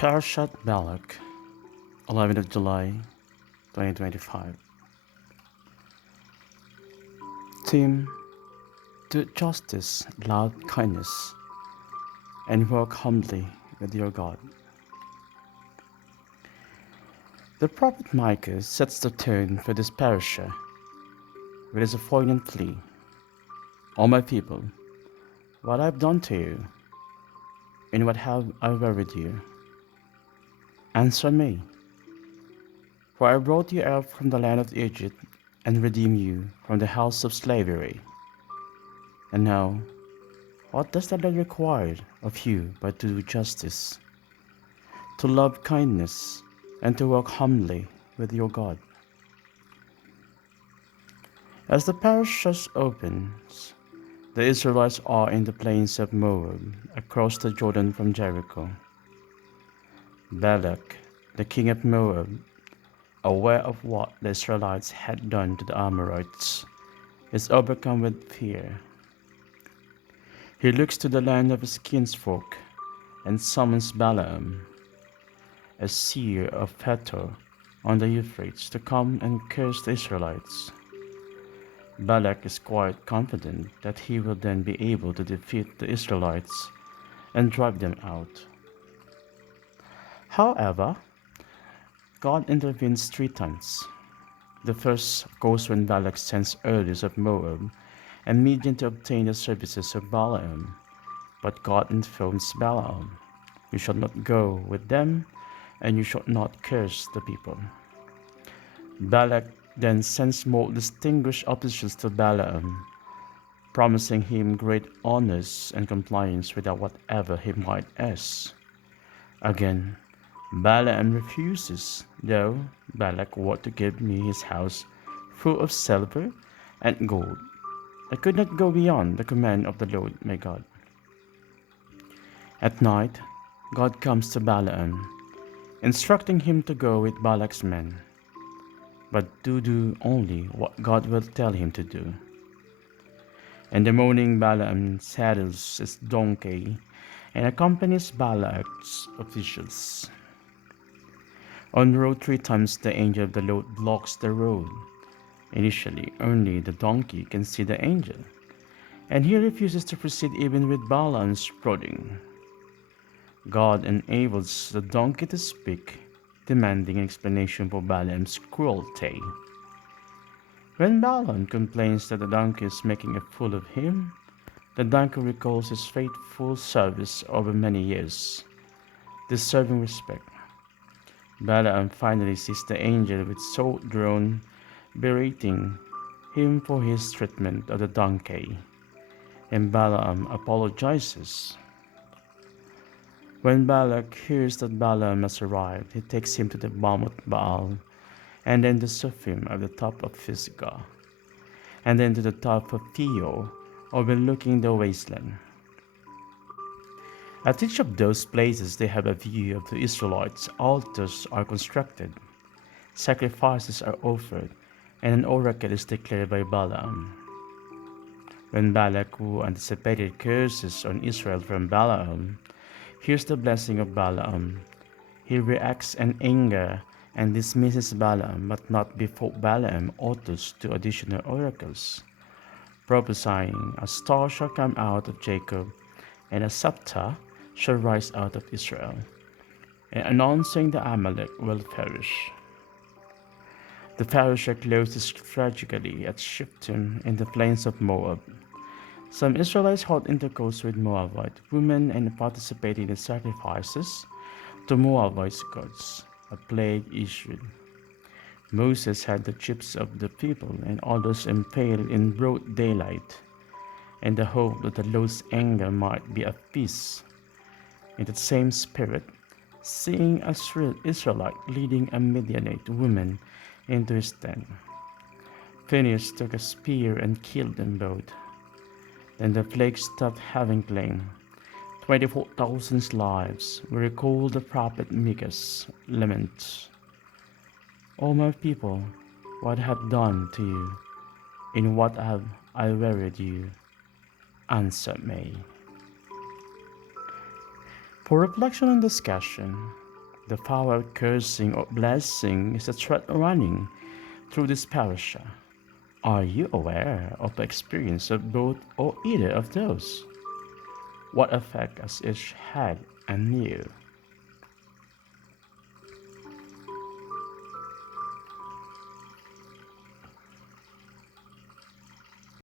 Parashat Balak, 11th of July, 2025. Theme: do justice, love kindness, and walk humbly with your God. The Prophet Micah sets the tone for this parashah with his poignant plea: O my people, what I have done to you, in what have I wearied you? Answer me, for I brought you out from the land of Egypt and redeemed you from the house of slavery. And now, what does the Lord require of you but to do justice, to love kindness, and to walk humbly with your God? As the parashah opens, the Israelites are in the plains of Moab, across the Jordan from Jericho. Balak, the king of Moab, aware of what the Israelites had done to the Amorites, is overcome with fear. He looks to the land of his kinsfolk and summons Balaam, a seer of Pethor on the Euphrates, to come and curse the Israelites. Balak is quite confident that he will then be able to defeat the Israelites and drive them out. However, God intervenes 3 times. The first goes when Balak sends elders of Moab and Midian to obtain the services of Balaam. But God informs Balaam, "You shall not go with them, and you shall not curse the people." Balak then sends more distinguished officials to Balaam, promising him great honors and compliance with whatever he might ask. Again, Balaam refuses, though Balak were to give me his house full of silver and gold. I could not go beyond the command of the Lord my God. At night, God comes to Balaam, instructing him to go with Balak's men, but to do only what God will tell him to do. In the morning, Balaam saddles his donkey and accompanies Balak's officials. On the road 3 times, the angel of the Lord blocks the road. Initially, only the donkey can see the angel, and he refuses to proceed even with Balaam's prodding. God enables the donkey to speak, demanding an explanation for Balaam's cruelty. When Balaam complains that the donkey is making a fool of him, the donkey recalls his faithful service over many years, deserving respect. Balaam finally sees the angel with sword drawn, berating him for his treatment of the donkey, and Balaam apologizes. When Balak hears that Balaam has arrived, he takes him to the Bamoth Baal, and then the Sufim at the top of Pisgah, and then to the top of Pethor, overlooking the wasteland. At each of those places they have a view of the Israelites. Altars are constructed, sacrifices are offered, and an oracle is declared by Balaam. When Balak, who anticipated curses on Israel from Balaam, hears the blessing of Balaam, he reacts in anger and dismisses Balaam, but not before Balaam utters 2 additional oracles, prophesying, "A star shall come out of Jacob, and a scepter shall rise out of Israel," and announcing the Amalek will perish. The parashah closes tragically at Shittim in the plains of Moab. Some Israelites held intercourse with Moabite women and participated in sacrifices to Moabite gods. A plague issued. Moses had the chiefs of the people and others impaled in broad daylight, in the hope that the Lord's anger might be appeased. In that same spirit, seeing an Israelite leading a Midianite woman into his tent, Phinehas took a spear and killed them both. Then the plague stopped having claimed 24,000 lives. We recall the prophet Micah's lament: "O my people, what have I done to you? In what have I wearied you? Answer me." For reflection and discussion, the power of cursing or blessing is a thread running through this parashah. Are you aware of the experience of both or either of those? What effect has each had on you?